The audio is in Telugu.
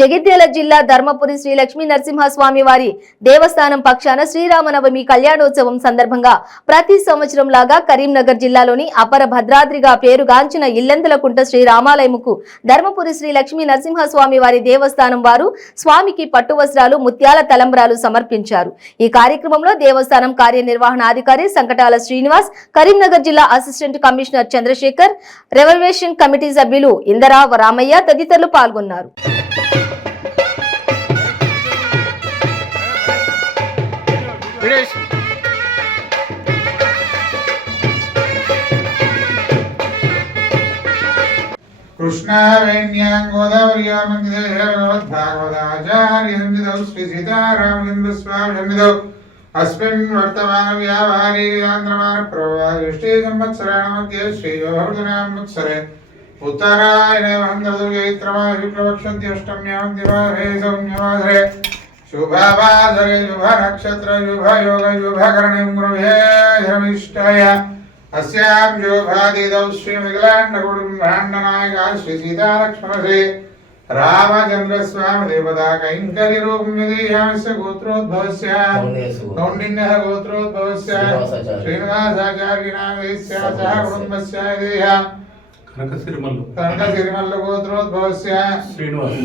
జగిత్యాల జిల్లా ధర్మపురి శ్రీ లక్ష్మీ నరసింహస్వామి వారి దేవస్థానం పక్షాన శ్రీరామనవమి కళ్యాణోత్సవం సందర్భంగా ప్రతి సంవత్సరం లాగా కరీంనగర్ జిల్లాలోని అపర భద్రాద్రిగా పేరుగాంచిన ఇల్లెందులకుంట శ్రీ రామాలయముకు ధర్మపురి శ్రీ లక్ష్మీ నరసింహస్వామి వారి దేవస్థానం వారు స్వామికి పట్టు వస్త్రాలు ముత్యాల తలంబ్రాలు సమర్పించారు. ఈ కార్యక్రమంలో దేవస్థానం కార్యనిర్వహణాధికారి సంకటాల శ్రీనివాస్ కరీంనగర్ జిల్లా assistant commissioner Chandrasekhar revolution committee సభ్యులు ఇందరా రామయ్య తదితరులు పాల్గొన్నారు. విడేష్ కృష్ణావేణ్యాం గోదావర్యామందిభాగవతాచార్యందిదౌ శ్రీ సీతారామచంద్ర స్వామి అస్మిన్ వర్తమాన వ్యాపారీ ఆంధ్రమాన ప్రవాష్టి సంవత్సరాణ మధ్య ఉత్తరాయణ వందదుర్గైత్రమా शुभवासरे शुभनक्षत्रयुभयोग शुभकर्णिं गृहे हविष्टय अस्यां शोभादिदौ श्रीमिलाण्डकुटुम्भाण्डनायका श्रीसीतालक्ष्मणसे रामचन्द्रस्वामिदेवता कैङ्करिरूपं निधीयामिस्य कौण्डिन्यः गोत्रोद्भव स्यात् कुटुम्बस्य देह। कनकसिरिमल्लु। कनकसिरिमल्लु गोत्रोद्भव श्रीनिवास। श्रीनिवास